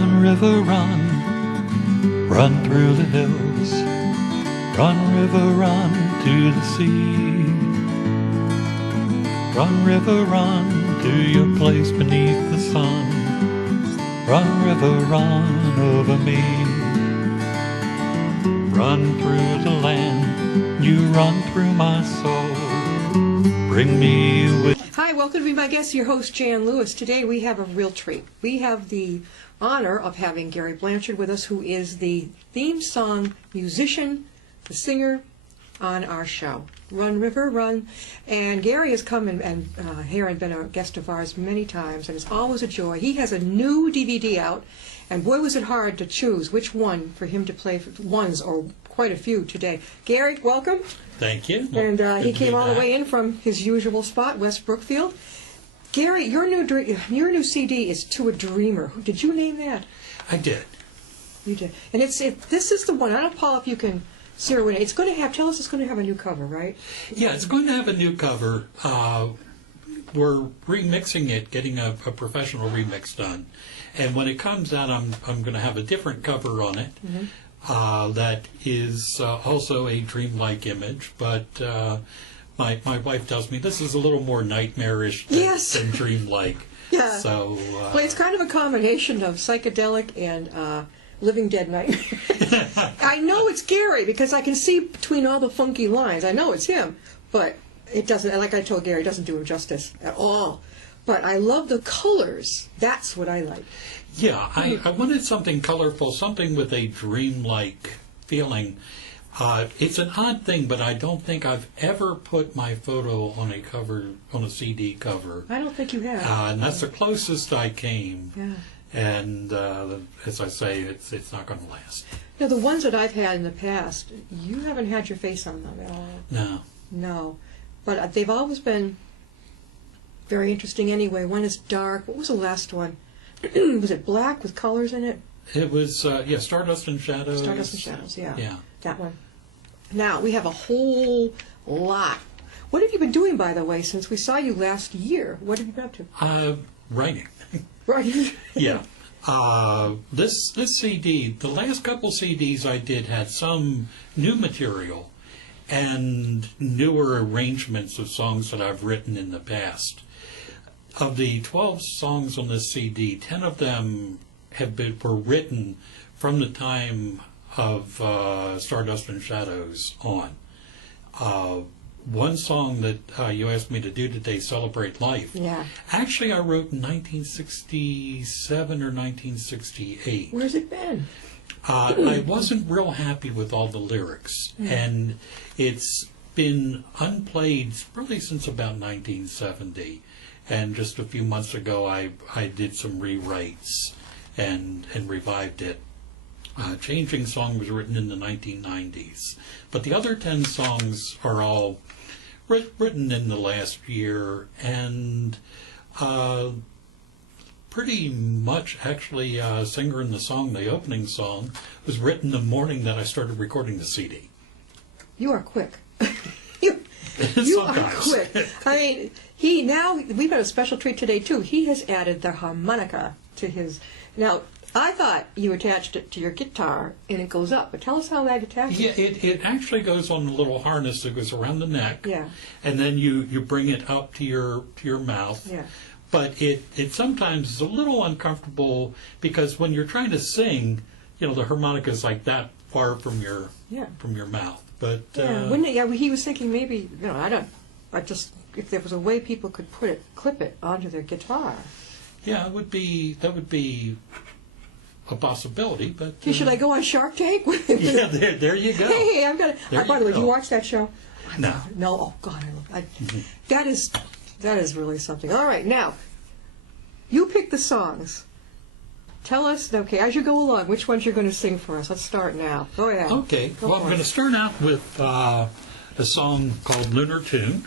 Run, river, run, run through the hills. Run, river, run to the sea. Run, river, run to your place beneath the sun. Run, river, run over me. Run through the land, you run through my soul. Bring me with. Hi, welcome to Be My Guest, your host, Jan Lewis. Today we have a real treat. We have the honor of having Gary Blanchard with us, who is the theme song musician, the singer on our show, Run, River, Run. And Gary has come and here and been a guest of ours many times, and it's always a joy. He has a new DVD out, and boy was it hard to choose which one for him to play for ones or quite a few today. Gary, welcome. Thank you. And he came all the way in from his usual spot, West Brookfield. Gary, your new CD is To a Dreamer. Did you name that? I did. You did. And this is the one. I don't know, Paul, if you can zero in. It's going to have. Tell us, it's going to have a new cover, right? Yeah, it's going to have a new cover. We're remixing it, getting a professional remix done, and when it comes out, I'm going to have a different cover on it. Mm-hmm. That is also a dreamlike image, but my wife tells me this is a little more nightmarish than dreamlike. Yeah. So well, it's kind of a combination of psychedelic and Living Dead nightmare. I know it's Gary because I can see between all the funky lines. I know it's him, but it doesn't. Like I told Gary, it doesn't do him justice at all. But I love the colors. That's what I like. Yeah, I wanted something colorful, something with a dreamlike feeling. It's an odd thing, but I don't think I've ever put my photo on a cover, on a CD cover. I don't think you have. And that's the closest I came. Yeah. And as I say, it's not going to last. Now, the ones that I've had in the past, you haven't had your face on them at all. No. No. But they've always been very interesting anyway. One is dark. What was the last one? Was it black with colors in it? It was, Stardust and Shadows. Stardust and Shadows, yeah. Yeah. That one. Now, we have a whole lot. What have you been doing, by the way, since we saw you last year? What have you been up to? Writing. Right. Yeah. This CD, the last couple CDs I did had some new material and newer arrangements of songs that I've written in the past. Of the 12 songs on this CD, 10 of them were written from the time of Stardust and Shadows on. One song that you asked me to do today, Celebrate Life, actually I wrote in 1967 or 1968. Where's it been? I wasn't real happy with all the lyrics, and it's been unplayed really since about 1970. And just a few months ago, I did some rewrites and revived it. Changing Song was written in the 1990s. But the other 10 songs are all written in the last year, and pretty much actually Singer in the Song, the opening song, was written the morning that I started recording the CD. You are quick. You are quick. I mean, we've got a special treat today, too. He has added the harmonica to his. Now, I thought you attached it to your guitar and it goes up, but tell us how that attaches. Yeah, it actually goes on a little harness that goes around the neck. Yeah. And then you bring it up to your mouth. Yeah. But it sometimes is a little uncomfortable because when you're trying to sing, the harmonica is like that far from your mouth. But wouldn't it? Yeah, he was thinking maybe if there was a way people could clip it onto their guitar. Yeah, that would be a possibility. But should I go on Shark Tank? Yeah, there you go. Hey, I've got to. By the way, do you watch that show? No. No. Oh God, that is really something. All right, now you pick the songs. Tell us, okay, as you go along, which ones you're going to sing for us. Let's start now. Go ahead. Okay. Well, I'm going to start out with a song called Lunar Tune.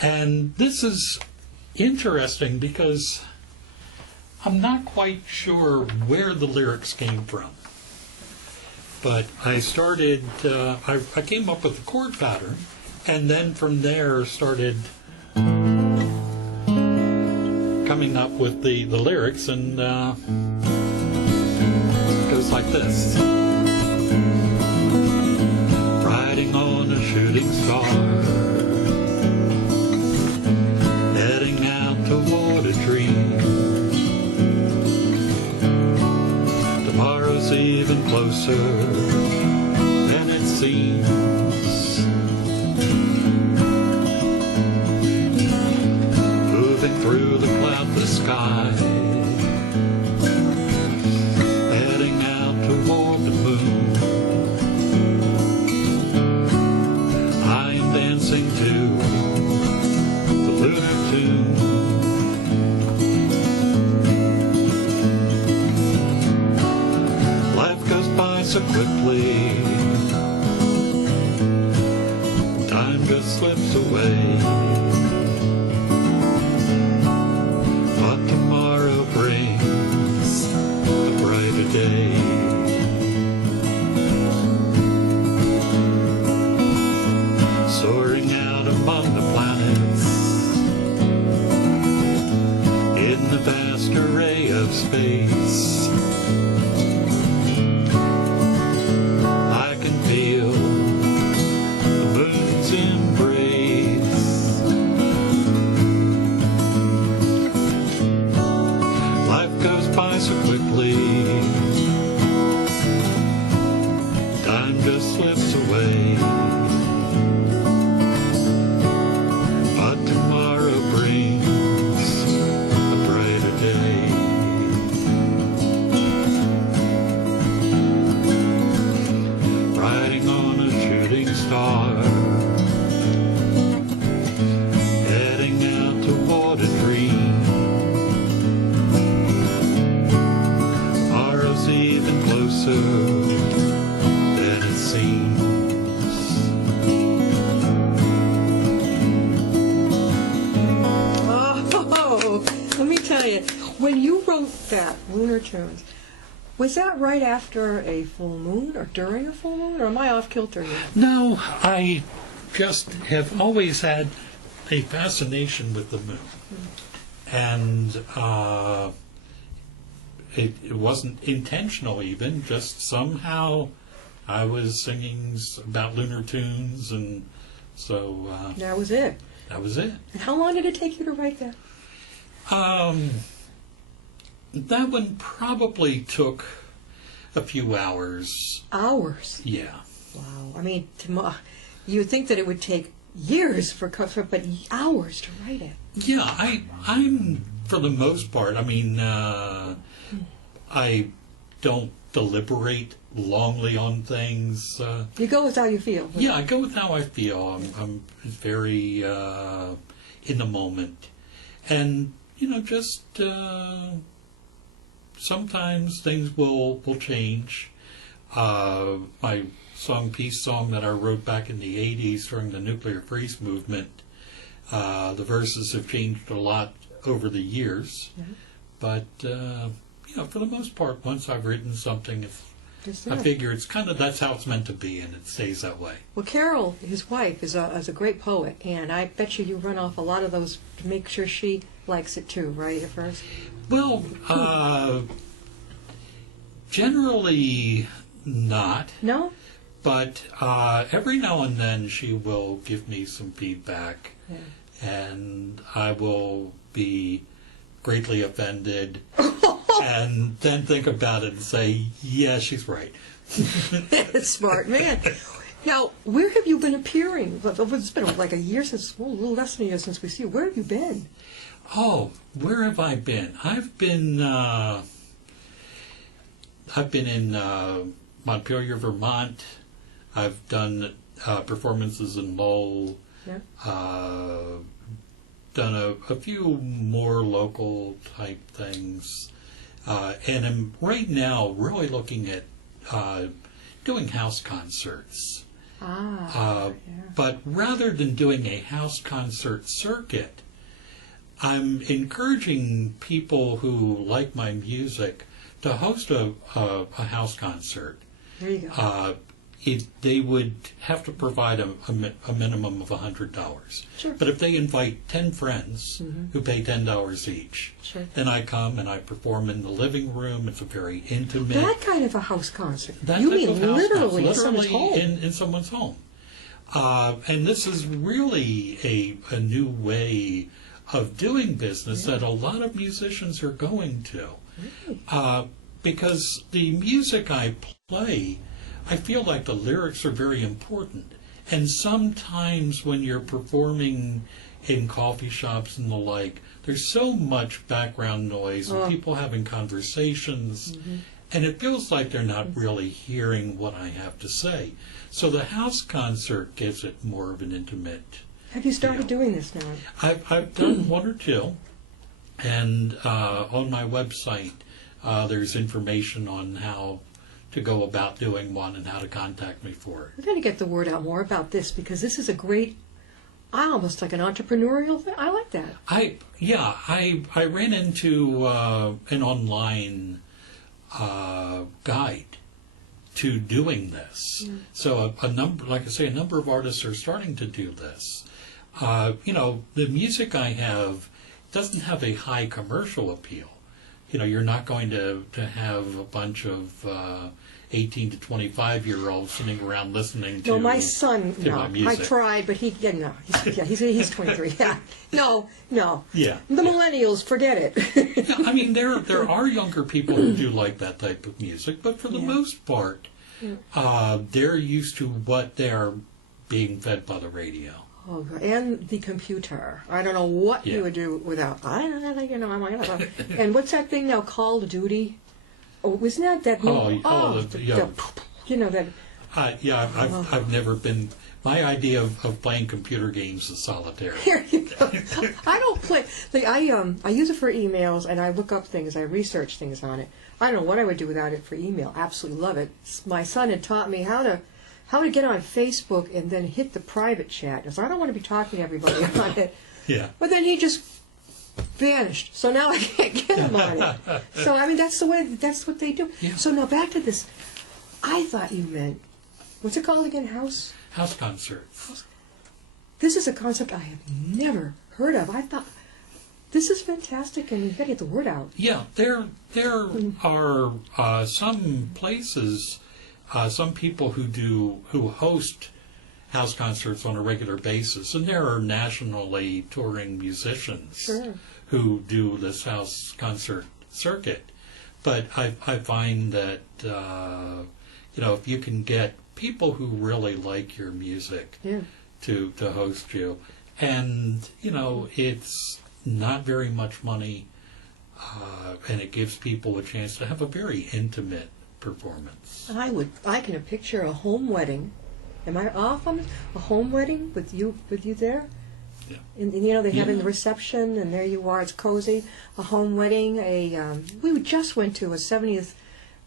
And this is interesting because I'm not quite sure where the lyrics came from. But I started, I came up with the chord pattern, and then from there started coming up with the lyrics, and goes like this. Riding on a shooting star, heading out toward a dream. Tomorrow's even closer than it seems. Moving through the cloudless sky, heading out toward the moon. I am dancing to the lunar tune. Life goes by so quickly, time just slips away. But tomorrow brings a brighter day. Soaring out among the planets, in the vast array of space, I can feel the moon's embrace. Life goes by so quickly, time just slips away. But tomorrow brings a brighter day. Riding on a shooting star, heading out toward a dream. Tomorrow's even closer than it seems. Oh, let me tell you, when you wrote that, Lunar Tunes, was that right after a full moon or during a full moon, or am I off kilter here? No, I just have always had a fascination with the moon. And it wasn't intentional even, just somehow I was singing about lunar tunes, and so That was it. that was it. And how long did it take you to write that? That one probably took a few hours. Hours. Yeah. Wow. I mean, you would think that it would take years but hours to write it. Yeah, I'm for the most part, I mean, I don't deliberate longly on things. You go with how you feel. Yeah, I go with how I feel. I'm very in the moment. And, just sometimes things will change. My peace song that I wrote back in the 80s during the nuclear freeze movement, the verses have changed a lot over the years. Yeah. But, for the most part, once I've written something, Just I that. figure it's that's how it's meant to be, and it stays that way. Well, Carol, his wife, is a great poet, and I bet you run off a lot of those to make sure she likes it too, right, at first? Well, generally not, No? but every now and then she will give me some feedback, Yeah. and I will be greatly offended, and then think about it and say, yeah, she's right. Smart man. Now, where have you been appearing? It's been like a little less than a year since we see you. Where have you been? Oh, where have I been? I've been in Montpelier, Vermont. I've done performances in Lowell. Yeah. Done a few more local type things, and I'm right now really looking at doing house concerts. Yeah. But rather than doing a house concert circuit, I'm encouraging people who like my music to host a house concert. There you go. they would have to provide a minimum of $100. Sure. But if they invite 10 friends who pay $10 each, Sure. then I come and I perform in the living room. It's a very intimate. That kind of a house concert. That You type mean of house literally in concert. someone's home? In someone's home. And this is really a new way of doing business that a lot of musicians are going to. Because the music I play, I feel like the lyrics are very important. And sometimes when you're performing in coffee shops and the like, there's so much background noise and people having conversations, and it feels like they're not really hearing what I have to say. So the house concert gives it more of an intimate. Have you started doing this now? I've done one or two, and on my website there's information on how to go about doing one and how to contact me for it. We're going to get the word out more about this because this is a great, almost like an entrepreneurial thing. I like that. I ran into an online guide to doing this. So a number, like I say, a number of artists are starting to do this. The music I have doesn't have a high commercial appeal. You're not going to have a bunch of 18 to 25-year-olds sitting around listening to. No, my son. to my I music. tried, but he's 23. Yeah, no. Yeah. The millennials, forget it. Yeah, I mean, there are younger people who do like that type of music, but for the most part, they're used to what they're being fed by the radio. Oh, and the computer. I don't know what you would do without. And what's that thing now? Call of Duty. Oh, wasn't that new? That. I've never been. My idea of playing computer games is solitaire. Here you go. I don't play. I use it for emails, and I look up things. I research things on it. I don't know what I would do without it for email. Absolutely love it. My son had taught me how to get on Facebook and then hit the private chat. So I don't want to be talking to everybody on it. Yeah. But then he just vanished. So now I can't get him on it. So I mean that's what they do. Yeah. So now back to this. I thought you meant, what's it called again? House concerts. This is a concept I have never heard of. I thought this is fantastic, and you've got to get the word out. Yeah, there are some places, some people who host house concerts on a regular basis, and there are nationally touring musicians who do this house concert circuit. But I find that if you can get people who really like your music to host you, and it's not very much money, and it gives people a chance to have a very intimate performance. I can picture a home wedding. Am I off on this? A home wedding with you there? Yeah. And they have in the reception, and there you are. It's cozy. A home wedding. We just went to a 70th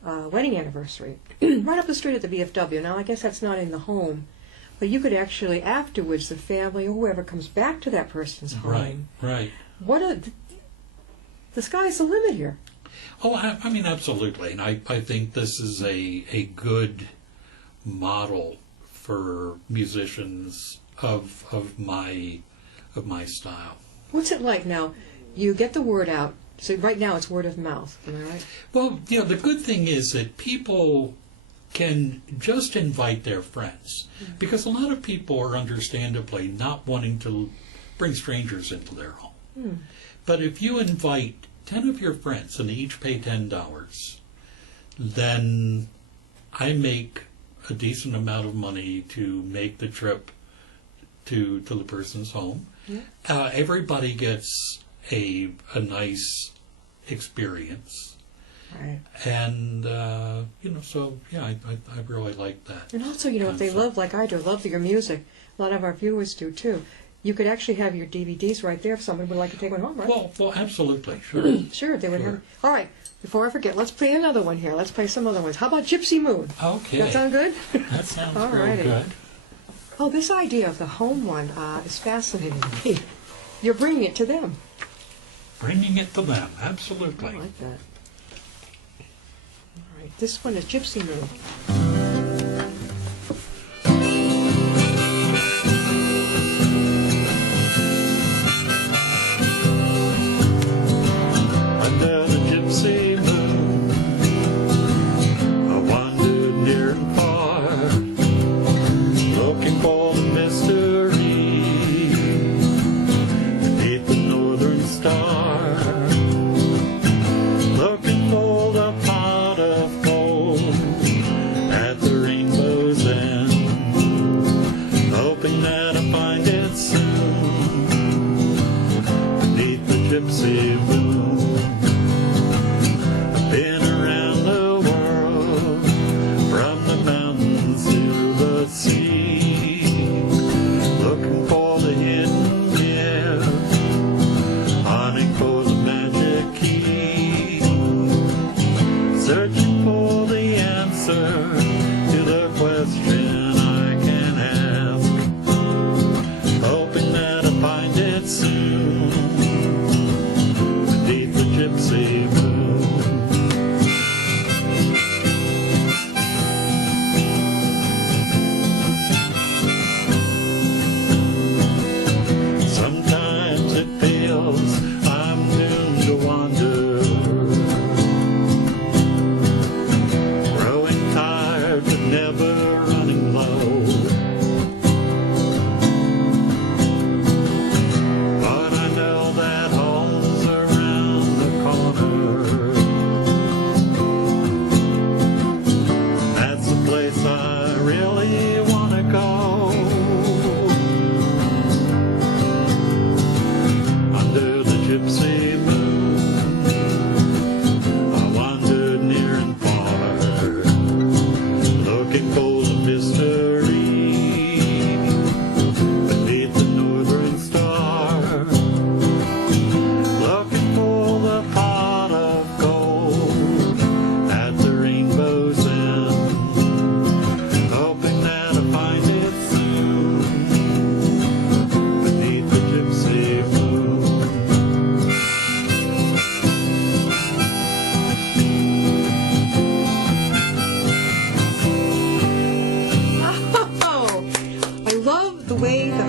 wedding anniversary right up the street at the VFW. Now I guess that's not in the home, but you could actually afterwards, the family or whoever comes back to that person's home. Right. The sky's the limit here. Oh, I mean, absolutely, and I think this is a good model for musicians of my style. What's it like now? You get the word out. So right now it's word of mouth, am I right? Well, the good thing is that people can just invite their friends, because a lot of people are understandably not wanting to bring strangers into their home. But if you invite 10 of your friends and they each pay $10, then I make a decent amount of money to make the trip to the person's home. Everybody gets a nice experience. Right. And, I really like that. And also, if they love, like I do, love your music, a lot of our viewers do too, you could actually have your DVDs right there if someone would like to take one home, right? Well, absolutely, sure. Sure, they would have. All right, before I forget, let's play another one here. Let's play some other ones. How about Gypsy Moon? Okay. That sound good? That sounds real good. Oh, this idea of the home one is fascinating to me. You're bringing it to them. Bringing it to them, absolutely. I like that. All right, this one is Gypsy Moon.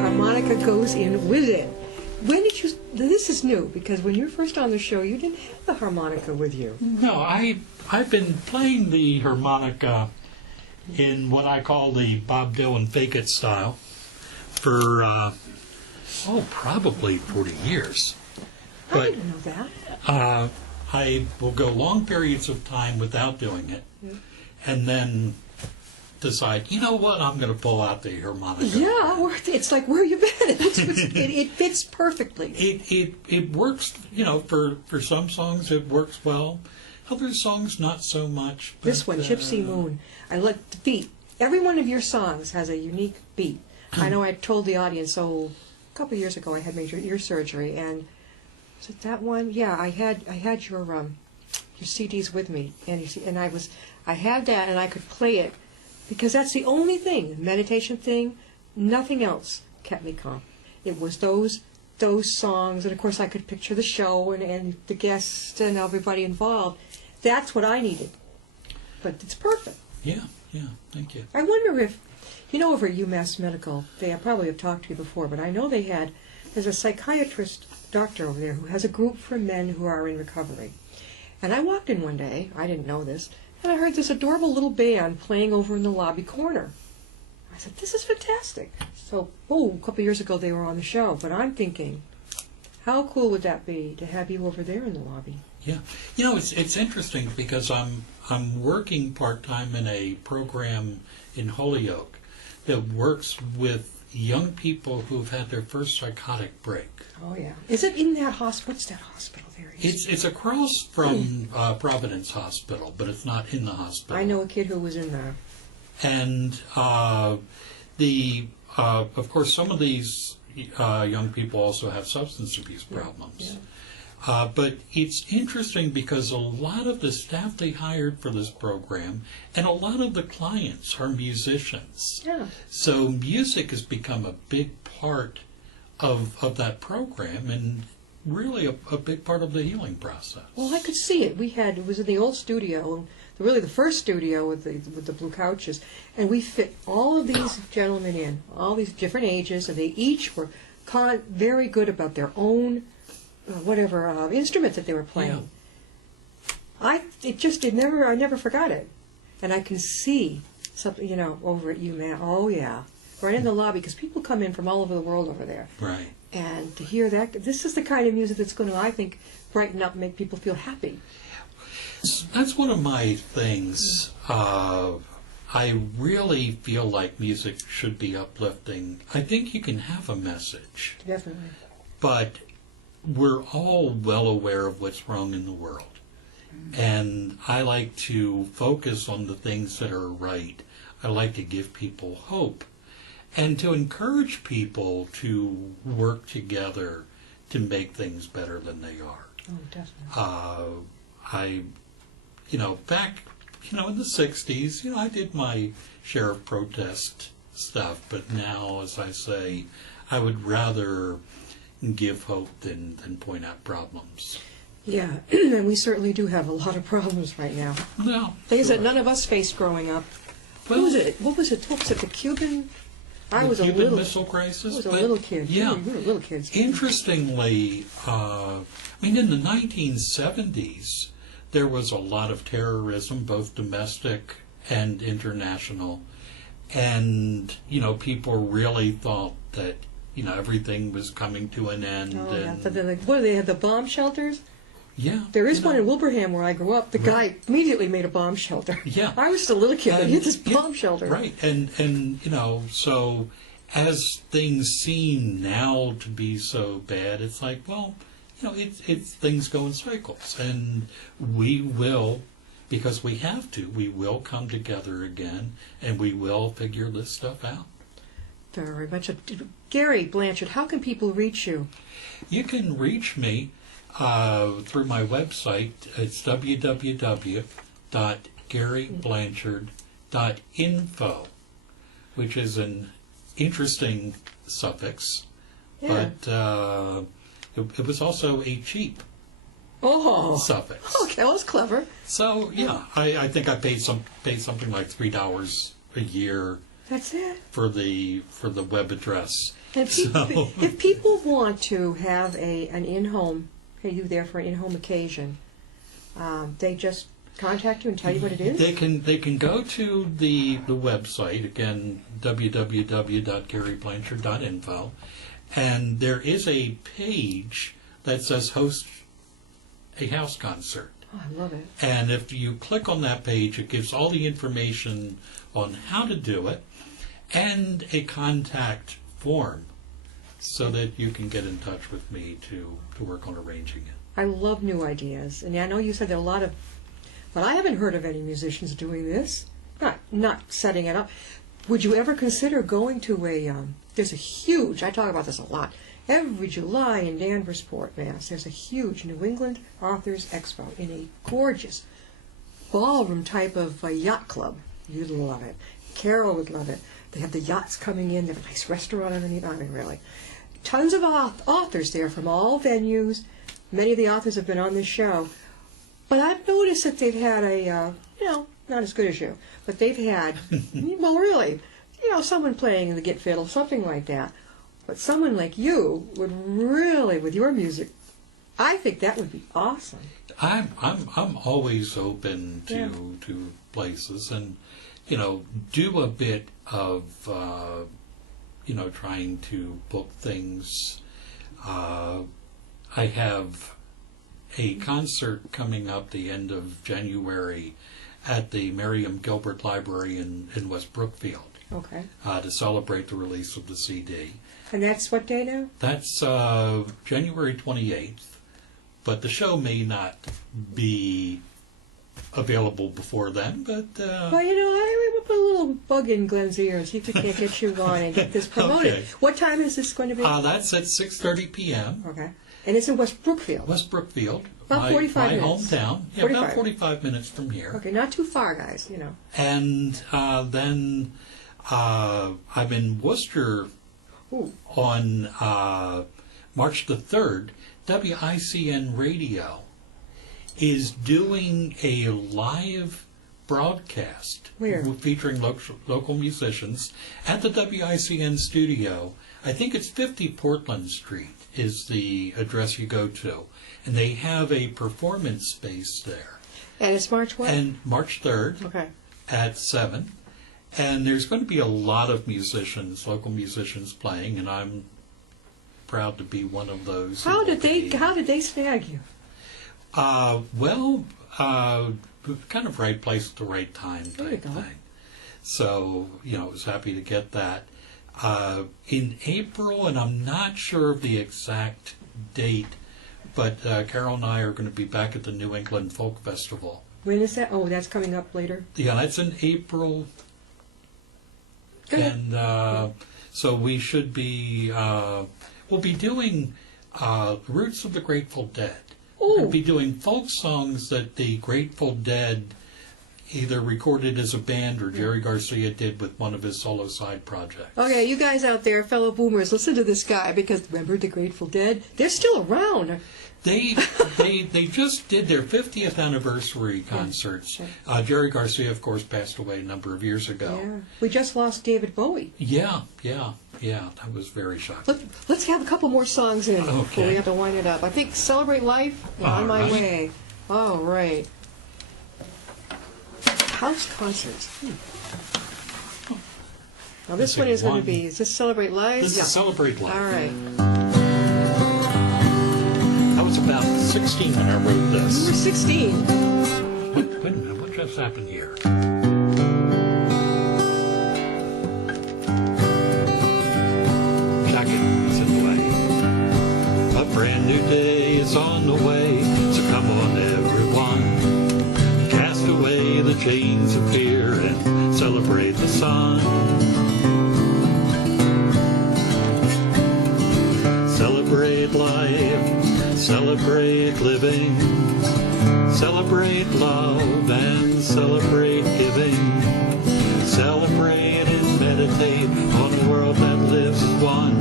harmonica goes in with it. When did you? This is new because when you were first on the show, you didn't have the harmonica with you. No, I've been playing the harmonica in what I call the Bob Dylan fake it style for probably 40 years. I didn't know that. I will go long periods of time without doing it, and then decide, you know what, I'm going to pull out the harmonica. Yeah, it's like, where you been? It fits perfectly. It works, for some songs it works well. Other songs not so much. But, this one, Gypsy Moon, I like the beat. Every one of your songs has a unique beat. I know I told the audience, a couple of years ago I had major ear surgery, and was it that one? Yeah, I had your CDs with me, and I had that, and I could play it because that's the only thing, meditation thing. Nothing else kept me calm. It was those songs, and of course I could picture the show and the guests and everybody involved. That's what I needed. But it's perfect. Yeah, thank you. I wonder if, over at UMass Medical, I probably have talked to you before, but I know there's a psychiatrist doctor over there who has a group for men who are in recovery. And I walked in one day, I didn't know this, and I heard this adorable little band playing over in the lobby corner. I said, this is fantastic. So, a couple years ago they were on the show, but I'm thinking, how cool would that be to have you over there in the lobby? Yeah, it's interesting because I'm working part-time in a program in Holyoke that works with young people who've had their first psychotic break. Oh yeah, is it in that hospital? What's that hospital there? It's across from Providence Hospital, but it's not in the hospital. I know a kid who was in there. And of course, some of these young people also have substance abuse problems. Yeah. But it's interesting because a lot of the staff they hired for this program and a lot of the clients are musicians. Yeah. So music has become a big part of that program and really a big part of the healing process. Well, I could see it. It was in the old studio, really the first studio with the blue couches, and we fit all of these gentlemen in, all these different ages, and they each were very good about their own instrument that they were playing. Yeah. I never forgot it, and I can see something, over at UMass. Oh yeah, right in the lobby because people come in from all over the world over there. Right. And to hear that, this is the kind of music that's going to, I think, brighten up, and make people feel happy. That's one of my things. I really feel like music should be uplifting. I think you can have a message. Definitely. But we're all well aware of what's wrong in the world. And I like to focus on the things that are right. I like to give people hope and to encourage people to work together to make things better than they are. Oh, definitely. Back, in the 60s, I did my share of protest stuff, but now, as I say, I would rather give hope than point out problems. Yeah, and we certainly do have a lot of problems right now. No. Things that none of us faced growing up. Well, What was it? The Cuban? Cuban Missile Crisis? I was a little kid. Yeah. We were little kids. Interestingly, in the 1970s, there was a lot of terrorism, both domestic and international. And, people really thought that, everything was coming to an end. Oh, yeah. And, But then, they had the bomb shelters? Yeah. There is one in Wilbraham where I grew up. The guy immediately made a bomb shelter. Yeah. I was still a little kid, but he had this bomb shelter. Right. And so as things seem now to be so bad, it's like, well, it's things go in cycles. And we will, because we have to, we will come together again, and we will figure this stuff out. Very much. Gary Blanchard, how can people reach you? You can reach me through my website. It's www.garyblanchard.info, which is an interesting suffix, but it was also a cheap suffix. Okay, well, that's clever. So yeah, I think I paid something like $3 a year. That's it. For the web address. And if people want to have an in-home, hey, you there for an in-home occasion, they just contact you and tell you what it is? They can go to the website, again, www.garyblanchard.info, and there is a page that says host a house concert. Oh, I love it. And if you click on that page, it gives all the information on how to do it and a contact form so that you can get in touch with me to work on arranging it. I love new ideas. And I know you said there are a lot of, but I haven't heard of any musicians doing this. Not setting it up. Would you ever consider going to there's a huge, I talk about this a lot, every July in Danversport, Mass. There's a huge New England Authors Expo in a gorgeous ballroom type of yacht club. You'd love it. Carol would love it. They have the yachts coming in. They have a nice restaurant underneath. I mean, really. Tons of authors there from all venues. Many of the authors have been on this show. But I've noticed that they've had not as good as you, but they've had, well, really, someone playing the git fiddle, something like that. But someone like you would really, with your music, I think that would be awesome. I'm always open to places and do a bit of trying to book things. I have a concert coming up the end of January at the Miriam Gilbert Library in West Brookfield. Okay. To celebrate the release of the CD. And that's what day now? That's January 28th, but the show may not be available before then, but... Well, I would put a little bug in Glenn's ear and see if we can't get you on and get this promoted. Okay. What time is this going to be? That's at 6:30 p.m. Okay. And it's in West Brookfield? West Brookfield. About 45 minutes. My hometown. Yeah, 45. about 45 minutes from here. Okay, not too far, guys, And then I'm in Worcester on March the 3rd. WICN Radio is doing a live broadcast featuring local musicians at the WICN studio. I think it's 50 Portland Street is the address you go to. And they have a performance space there. And it's March what? And March 3rd at 7. And there's going to be a lot of musicians, local musicians playing, and I'm proud to be one of those. How did they snag you? Kind of right place at the right time type thing. So, I was happy to get that. In April, and I'm not sure of the exact date, but Carol and I are going to be back at the New England Folk Festival. When is that? Oh, that's coming up later? Yeah, that's in April. Good. And so we should be, we'll be doing Roots of the Grateful Dead. Ooh. We'll be doing folk songs that the Grateful Dead either recorded as a band or Jerry Garcia did with one of his solo side projects. Okay, you guys out there, fellow boomers, listen to this guy, because remember the Grateful Dead? They're still around. They just did their 50th anniversary concerts. Jerry Garcia, of course, passed away a number of years ago. Yeah. We just lost David Bowie. Yeah. That was very shocking. Let's have a couple more songs in before we have to wind it up. I think Celebrate Life, On My Way. All right. House concerts. Now this one is going to be, is this Celebrate Life? This is Celebrate Life. All right. I was about 16 when I wrote this. You were 16. Wait a minute, what just happened here? Jacket is in the way. A brand new day is on the way, so come on everyone. Cast away the chains of fear and celebrate the sun. Celebrate life, celebrate living, celebrate love and celebrate giving. Celebrate and meditate on a world that lives as one.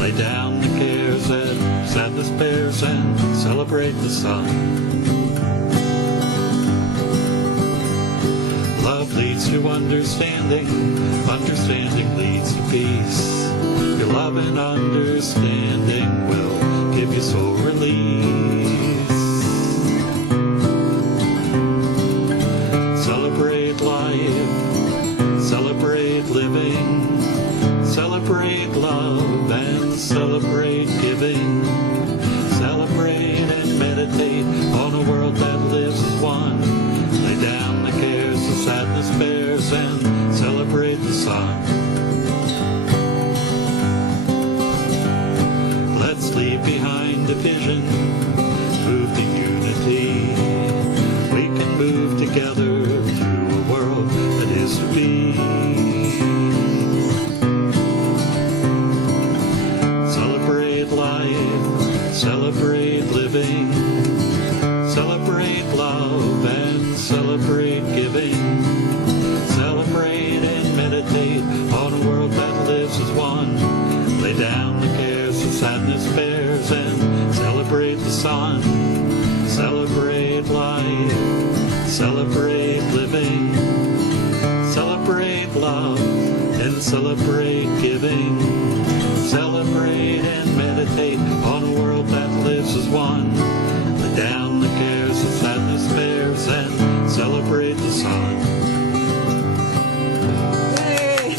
Lay down the cares that sadness bears and celebrate the sun. Love leads to understanding, understanding leads to peace. Your love and understanding will give you soul release. Celebrate life, celebrate living, celebrate love and celebrate giving. Celebrate and meditate on a world that lives as one. Lay down the cares the sadness bears and celebrate the sun. Let's leave behind division, move to unity. We can move together through a world that is to be. Celebrate life, celebrate living, celebrate love and celebrate giving. Celebrate and meditate on a world that lives as one. Lay down the cares the sadness bears and celebrate the sun. Celebrate life, celebrate living, celebrate love and celebrate giving. Celebrate and meditate on a world that lives as one. Lay down the cares the sadness bears and celebrate the sun. Yay!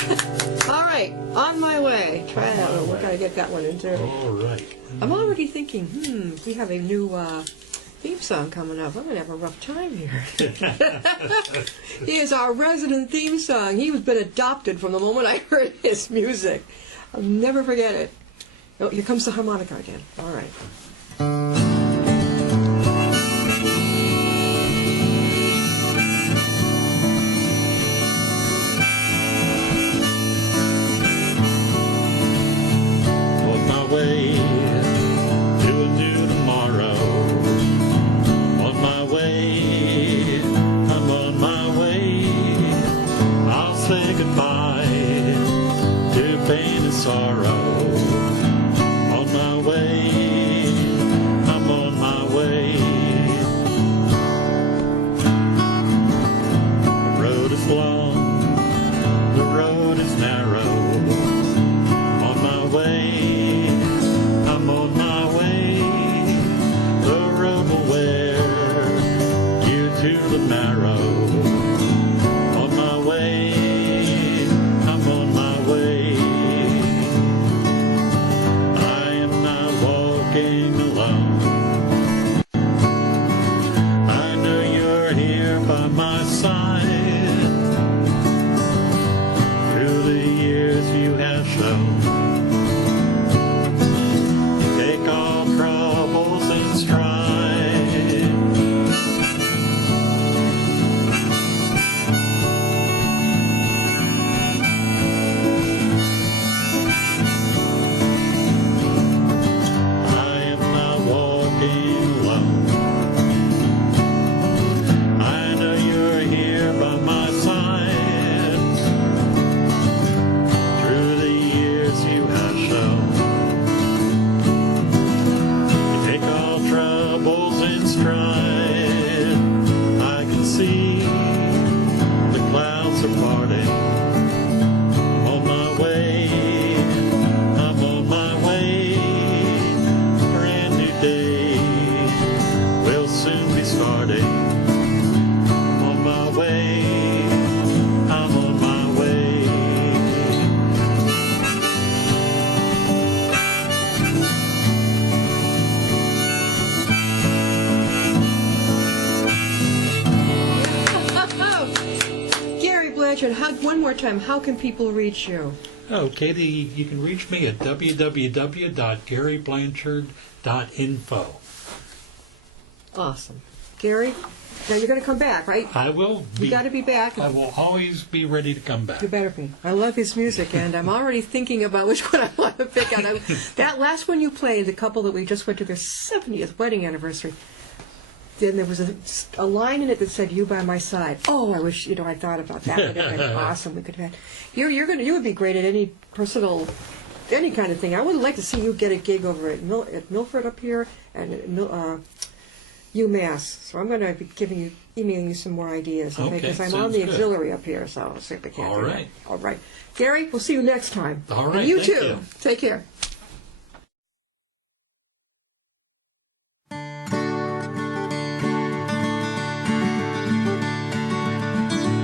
All right, on my way. Try that one. We're gonna get that one in too. All right. I'm already thinking, we have a new theme song coming up. I'm going to have a rough time here. He is our resident theme song. He's been adopted from the moment I heard his music. I'll never forget it. Oh, here comes the harmonica again. All right. On my way to a new tomorrow. On my way, I'm on my way. I'll say goodbye to pain and sorrow. On my way, I'm on my way. The road is long, the road is narrow. On my way, I'm on my way. The road will wear you to the marrow. On my way, I'm on my way. I am not walking alone. I know you're here by my side. Through the years you have shown. Take all troubles in stride. I am not walking alone. I know you're here by my side. Through the years you have shown. You take all troubles in stride. I can see the clouds are parting. I'm on my way. I'm on my way. Brand new day will soon be starting. On my way. I'm on my way. Gary Blanchard, one more time, how can people reach you? Oh, Katie, you can reach me at www.garyblanchard.info. Awesome. Gary, now you're going to come back, right? I will be. You got to be back. I will always be ready to come back. You better be. I love his music, and I'm already thinking about which one I want to pick on. That last one you played, the couple that we just went to their 70th wedding anniversary, then there was a line in it that said, "You by my side." Oh, I wish, I thought about that. It would have been awesome. We could have had. You would be great at any any kind of thing. I would like to see you get a gig over at Milford up here, and UMass. So I'm going to be emailing you some more ideas, okay? Okay, Because I'm on sounds the good. auxiliary up here, so I'll see if I can All do right. that. All right. Gary, we'll see you next time. All right, And you thank too. you. Take care.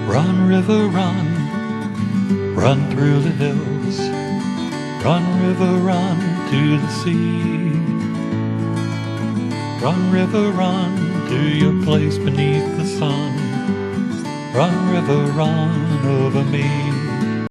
Run, river, run, run through the hills. Run, river, run to the sea. Run, river, run to your place beneath the sun. Run, river, run over me.